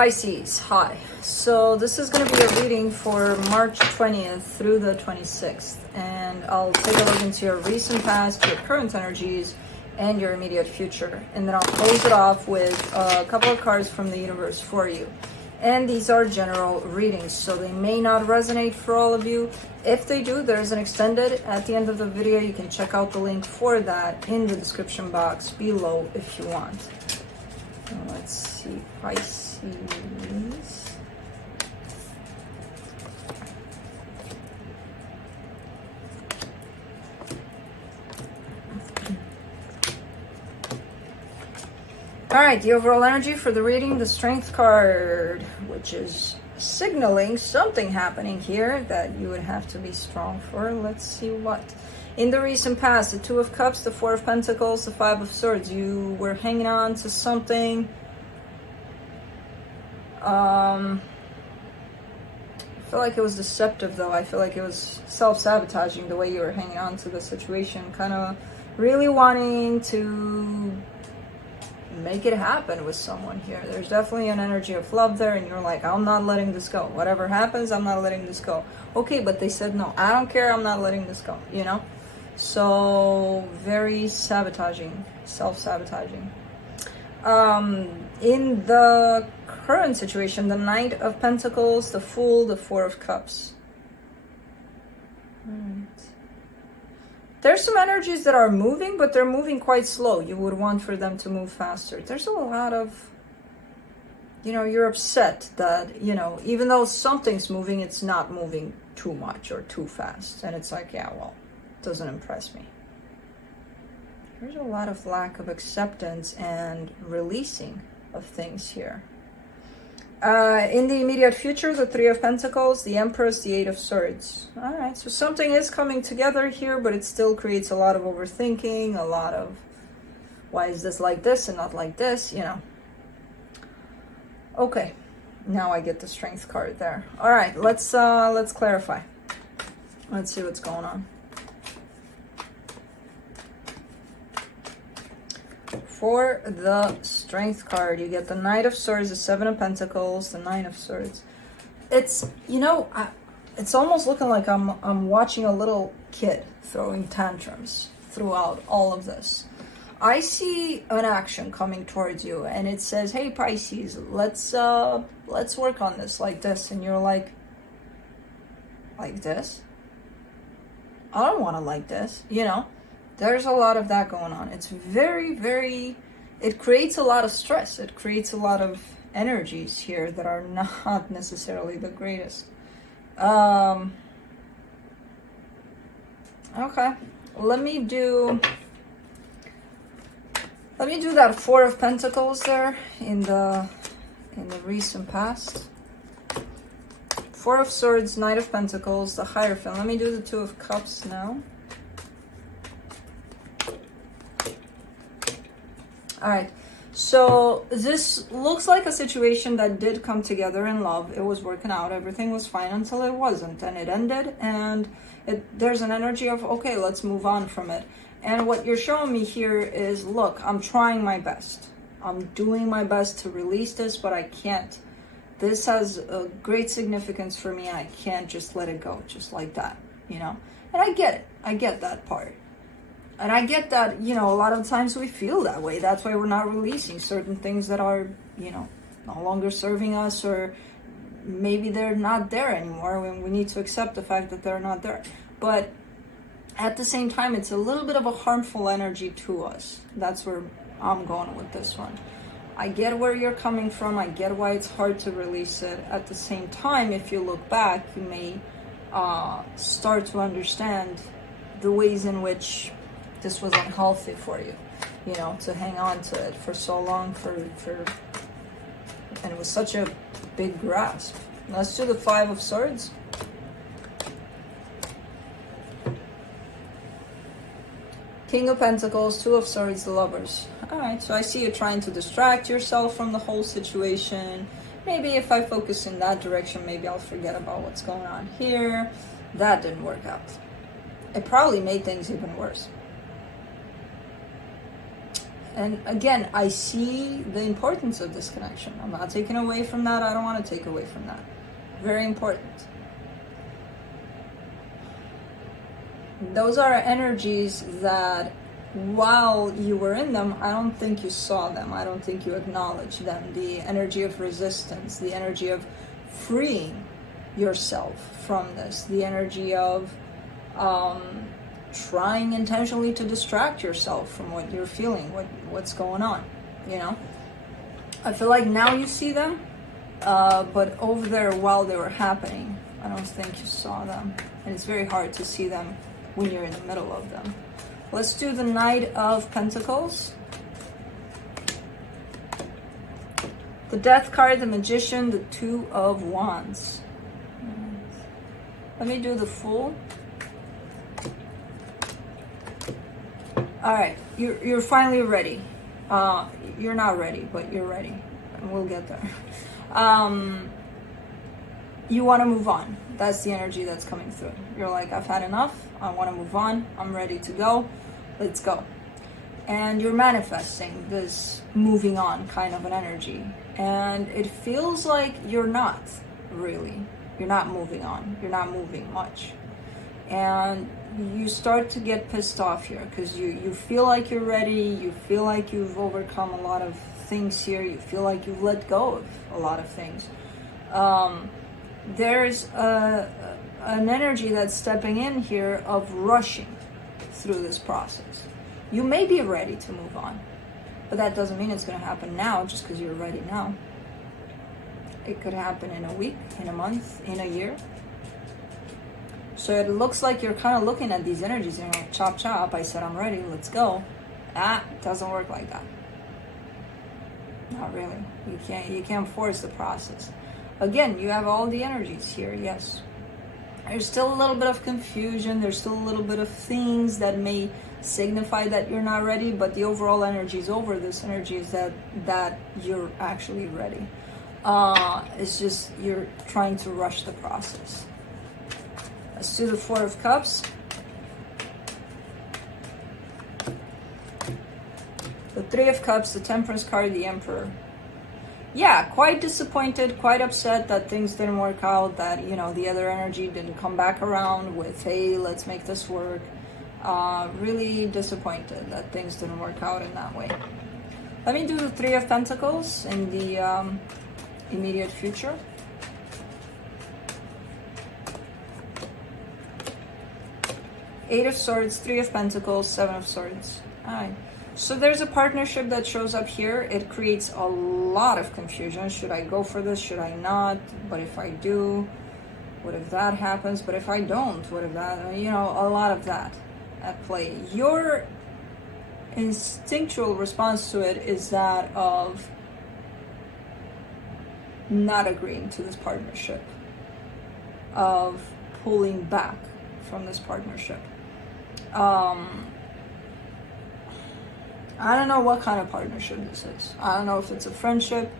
Pisces, hi. So this is going to be a reading for March 20th through the 26th. And I'll take a look into your recent past, your current energies, and your immediate future. And then I'll close it off with a couple of cards from the universe for you. And these are general readings, so they may not resonate for all of you. If they do, there's an extended at the end of the video. You can check out the link for that in the description box below if you want. Let's see, Pisces. All right, the overall energy for the reading, the Strength card, which is signaling something happening here that you would have to be strong for. Let's see what. In the recent past, the Two of Cups, the Four of Pentacles, the Five of Swords. You were hanging on to something. I feel like it was deceptive, though. I feel like it was self-sabotaging the way you were hanging on to the situation. Kind of really wanting to make it happen with someone here. There's definitely an energy of love there, and you're like, I'm not letting this go. Whatever happens, I'm not letting this go. Okay, but they said no. I don't care. I'm not letting this go, you know? So, very sabotaging, self-sabotaging. In the current situation, the Knight of Pentacles, the Fool, the Four of Cups. There's some energies that are moving, but they're moving quite slow. You would want for them to move faster. There's a lot of, you're upset that, even though something's moving, it's not moving too much or too fast. And it's like, yeah, well, it doesn't impress me. There's a lot of lack of acceptance and releasing of things here. In the immediate future, the Three of Pentacles, the Empress, the Eight of Swords. All right, so something is coming together here, but it still creates a lot of overthinking, a lot of, why is this like this and not like this, Okay, now I get the Strength card there. All right, let's clarify. Let's see what's going on. For the Strength card, you get the Knight of Swords, the Seven of Pentacles, the Nine of Swords. It's, it's almost looking like I'm watching a little kid throwing tantrums throughout all of this. I see an action coming towards you, and it says, "Hey Pisces, let's work on this like this," and you're like this? I don't want to like this, There's a lot of that going on. It's very, very, it creates a lot of stress. It creates a lot of energies here that are not necessarily the greatest. Okay, let me do that Four of Pentacles there in the recent past. Four of Swords, Knight of Pentacles, the Hierophant. Let me do the Two of Cups now. All right, so this looks like a situation that did come together in love. It was working out. Everything was fine until it wasn't, and it ended, and there's an energy of, okay, let's move on from it. And what you're showing me here is, look, I'm trying my best. I'm doing my best to release this, but I can't. This has a great significance for me, and I can't just let it go just like that, And I get it. I get that part. And I get that, a lot of times we feel that way. That's why we're not releasing certain things that are, no longer serving us, or maybe they're not there anymore when we need to accept the fact that they're not there. But at the same time, it's a little bit of a harmful energy to us. That's where I'm going with this one. I get where you're coming from. I get why it's hard to release it. At the same time, if you look back, you may start to understand the ways in which this was unhealthy for you, to hang on to it for so long, and it was such a big grasp. Let's do the Five of Swords. King of Pentacles, Two of Swords, the Lovers. All right, so I see you trying to distract yourself from the whole situation. Maybe if I focus in that direction, maybe I'll forget about what's going on here. That didn't work out. It probably made things even worse. And again, I see the importance of this connection. I'm not taking away from that. I don't want to take away from that. Very important. Those are energies that while you were in them, I don't think you saw them. I don't think you acknowledged them. The energy of resistance, the energy of freeing yourself from this, the energy of trying intentionally to distract yourself from what you're feeling, what's going on, you know? I feel like now you see them, but over there while they were happening, I don't think you saw them. And it's very hard to see them when you're in the middle of them. Let's do the Knight of Pentacles. The Death card, the Magician, the Two of Wands. Let me do the Fool. All right, you're finally ready. You're not ready, but you're ready. And we'll get there. You want to move on. That's the energy that's coming through. You're like, I've had enough. I want to move on. I'm ready to go. Let's go. And you're manifesting this moving on kind of an energy. And it feels like you're not really. You're not moving on. You're not moving much. And you start to get pissed off here because you feel like you're ready. You feel like you've overcome a lot of things here. You feel like you've let go of a lot of things. There's an energy that's stepping in here of rushing through this process. You may be ready to move on, but that doesn't mean it's going to happen now just because you're ready now. It could happen in a week, in a month, in a year. So it looks like you're kind of looking at these energies and you're like, chop chop, I said I'm ready, let's go. That doesn't work like that. Not really. You can't force the process. Again, you have all the energies here, yes. There's still a little bit of confusion, there's still a little bit of things that may signify that you're not ready, but the overall energy is over. This energy is that you're actually ready. It's just you're trying to rush the process. Let's do the Four of Cups. The Three of Cups, the Temperance card, the Emperor. Yeah, quite disappointed, quite upset that things didn't work out, that, you know, the other energy didn't come back around with, hey, let's make this work. Really disappointed that things didn't work out in that way. Let me do the Three of Pentacles in the immediate future. Eight of Swords, Three of Pentacles, Seven of Swords. All right. So there's a partnership that shows up here. It creates a lot of confusion. Should I go for this? Should I not? But if I do, what if that happens? But if I don't, what if that? You know, a lot of that at play. Your instinctual response to it is that of not agreeing to this partnership, of pulling back from this partnership. I don't know what kind of partnership this is. I don't know if it's a friendship.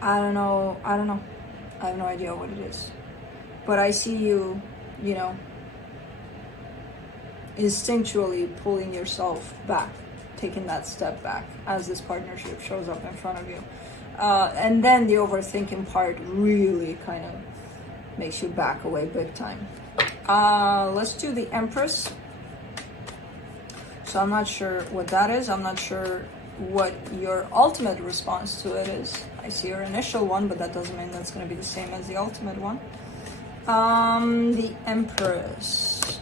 I don't know. I have no idea what it is. But I see you, you know, instinctually pulling yourself back, taking that step back as this partnership shows up in front of you. And then the overthinking part really kind of makes you back away big time. Let's do the Empress. So I'm not sure what that is. I'm not sure what your ultimate response to it is. I see your initial one, but that doesn't mean that's going to be the same as the ultimate one. The Empress.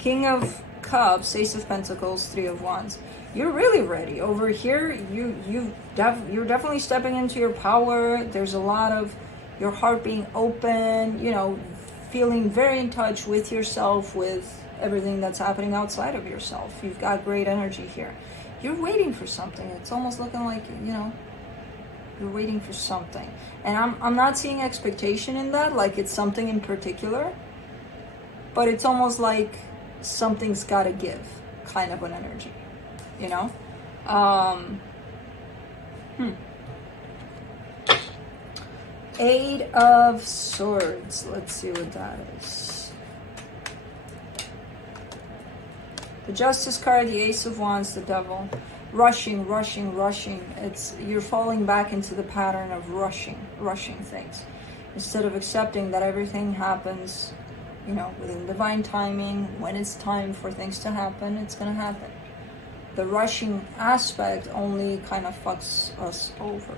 King of Cups, Ace of Pentacles, Three of Wands. You're really ready. Over here, you're definitely stepping into your power. There's a lot of your heart being open, you know, feeling very in touch with yourself, with everything that's happening outside of yourself. You've got great energy here. You're waiting for something. It's almost looking like, you know, you're waiting for something. And I'm not seeing expectation in that, like it's something in particular, but it's almost like something's got to give kind of an energy, you know? Eight of Swords. Let's see what that is. The Justice card, the Ace of Wands, the Devil. Rushing, rushing, rushing. You're falling back into the pattern of rushing things. Instead of accepting that everything happens, you know, within divine timing. When it's time for things to happen, it's going to happen. The rushing aspect only kind of fucks us over.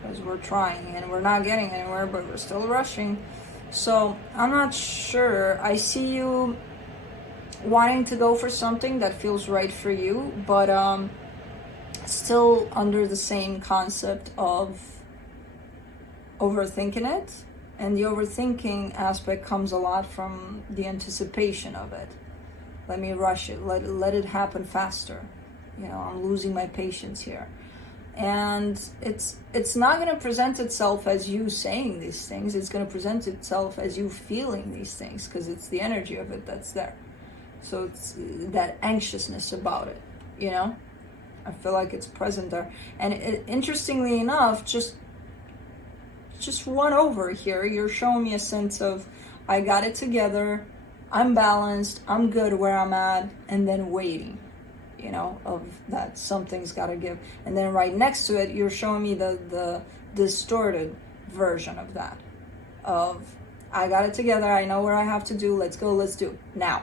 Because we're trying and we're not getting anywhere, but we're still rushing. So I'm not sure. I see you wanting to go for something that feels right for you, but still under the same concept of overthinking it. And the overthinking aspect comes a lot from the anticipation of it. Let me rush it. Let it happen faster. You know, I'm losing my patience here. And it's not going to present itself as you saying these things. It's going to present itself as you feeling these things, because it's the energy of it that's there. So it's that anxiousness about it, you know? I feel like it's present there. And interestingly enough, just one over here, you're showing me a sense of, I got it together, I'm balanced, I'm good where I'm at, and then waiting, you know, of that something's got to give. And then right next to it, you're showing me the distorted version of that, of I got it together, I know where I have to do, let's go, let's do it now.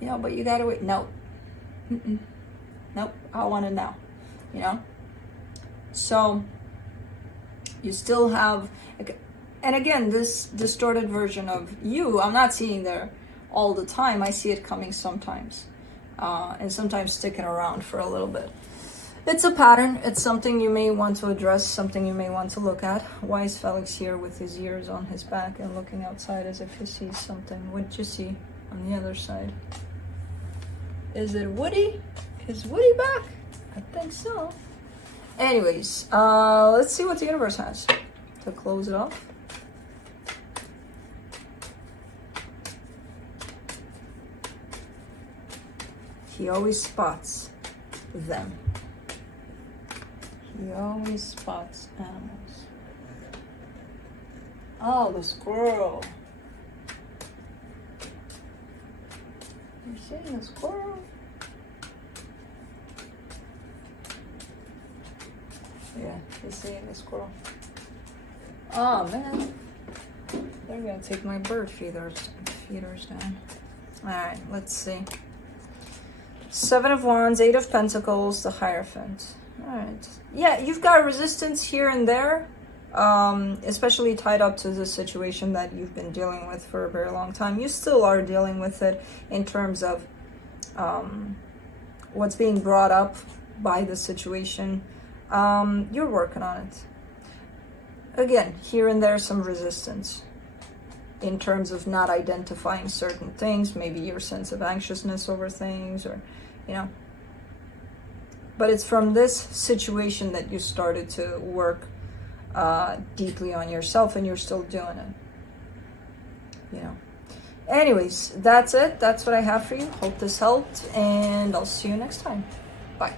You know, but you got to wait. No. Nope, I want it now, you know? So you still have, and again, this distorted version of you, I'm not seeing there all the time. I see it coming sometimes, and sometimes sticking around for a little bit. It's a pattern. It's something you may want to address, something you may want to look at. Why is Felix here with his ears on his back and looking outside as if he sees something? What did you see on the other side? Is it Woody? Is Woody back? I think so. Anyways, let's see what the universe has to close it off. He always spots them. He always spots animals. Oh, the squirrel. You seeing the squirrel? Yeah, he's seeing the squirrel. Oh man, they're gonna take my bird feeders down. All right, let's see. Seven of Wands, Eight of Pentacles, the Hierophant. All right, yeah, you've got resistance here and there, especially tied up to the situation that you've been dealing with for a very long time. You still are dealing with it in terms of what's being brought up by the situation. You're working on it. Again, here and there, some resistance in terms of not identifying certain things, maybe your sense of anxiousness over things, or, you know. But it's from this situation that you started to work deeply on yourself, and you're still doing it, you know. Anyways, that's it. That's what I have for you. Hope this helped, and I'll see you next time. Bye.